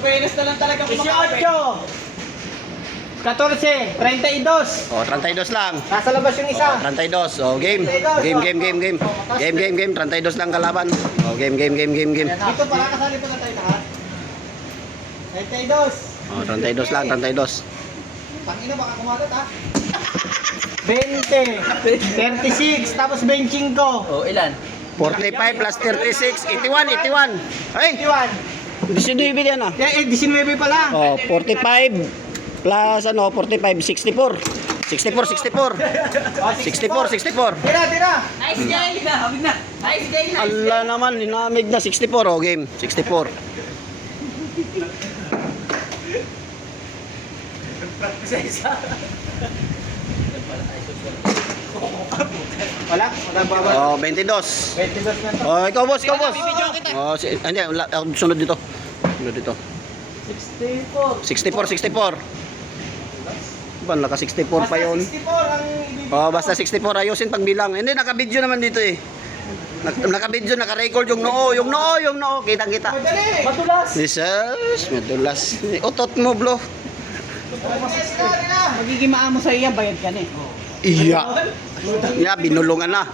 Benes na lang talaga 18. 14, 32. Oh, 32 lang. Nasa labas yung isa. Oh, 32. Oh, game. Game, game, game, game. Game, game, game. 32 lang kalaban. Oh, game, game, game, game, game. Dito para kasali pa na tayo lahat. 32. Oh, 32 lang, 32. Tangina baka kumalat ha. 20, 36, tapos benching ko. Oh, ilan? 45 plus 36, 81, 81. Ay, 21. 19 yan ah. Eh, 19 pala. Oh, 45 plus ano, 45, 64. 64, 64. 64, 64. Tira, tira. Nice day na, habig na. Nice day na. Ala naman, linamig na 64. Oh, game. 64. Wala? Wala ba ba? Oh, 22. 22 na to. Oh, ikaw boss, ikaw boss. Bibidyoan kita. Oh, hindi, sunod dito. Sunod dito. 64. 64, 64. Ba, naka 64 pa yun. 64 ang ibibigay. Oh, basta 64 ayusin pagbilang. Hindi, naka-video naman dito eh. Naka-video, naka-record yung noo, yung noo, yung noo. Kitang-kita. Madali. Matulas. Jesus, madulas. Utot mo, bro. Magiging maamo sa iya, bayad ka na eh. Iya. Iya, binulungan na.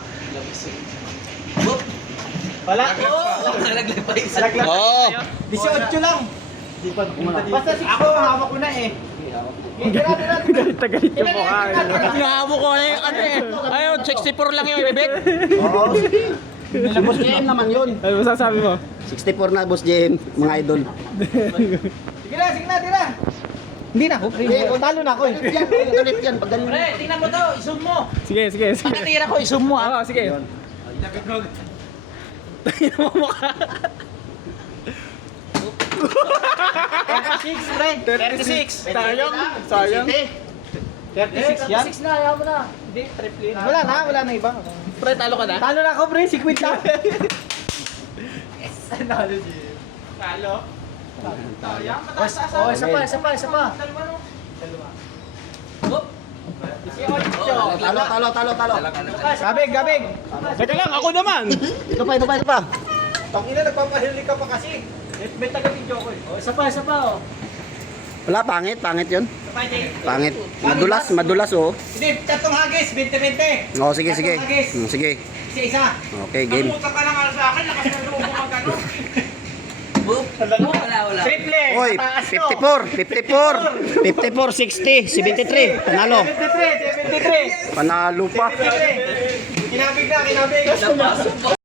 Wala. Oo, nalaglag pa isa. Alaglag. Oh. 18 lang. Basta 64 hawak ko na eh. Tira, tira, tira. Galit yung mukha. Hinahamon ko na yung ano eh. Ayun, 64 lang yung ibibig. Oo. Boss JM naman yun. Ano masasabi mo? 64 na, Boss JM, mga idol. Sige na, tira. Hindi na ako. Talo na ako eh. Galit yan, pag ganun. Pre, tingnan mo to, isum mo. Sige, sige, sige. Pagkatira ko, isum mo ah. Oo, sige. Tayo mo mukha. 36, pre. 36. Sayang. Sayang. 36 yan. 6 na, ayaw mo na. Hindi, triple yun. Wala na iba. Pre, talo ka na? Talo na ako, pre. 50 na. Talo. Oh, isa pa. Talo. Gabig. Teka lang, ako naman. Ito pa. Tangina, nagpapahili ka pa kasi. May taga-video ko eh. Oh, isa pa. Wala, pangit yun. Pangit. Madulas oh. Hindi, tatlong hagis. 20-20. Oh, sige. Tatlong hagis. Sige. Isa. Okay, game. Ka pa lang sa akin. Lakas na loob mo magkano. Wala. Triple. Oy, Mataas to. 54, 60, 73. Panalo. 73. Panalo pa. Kinabig na. Napasok po.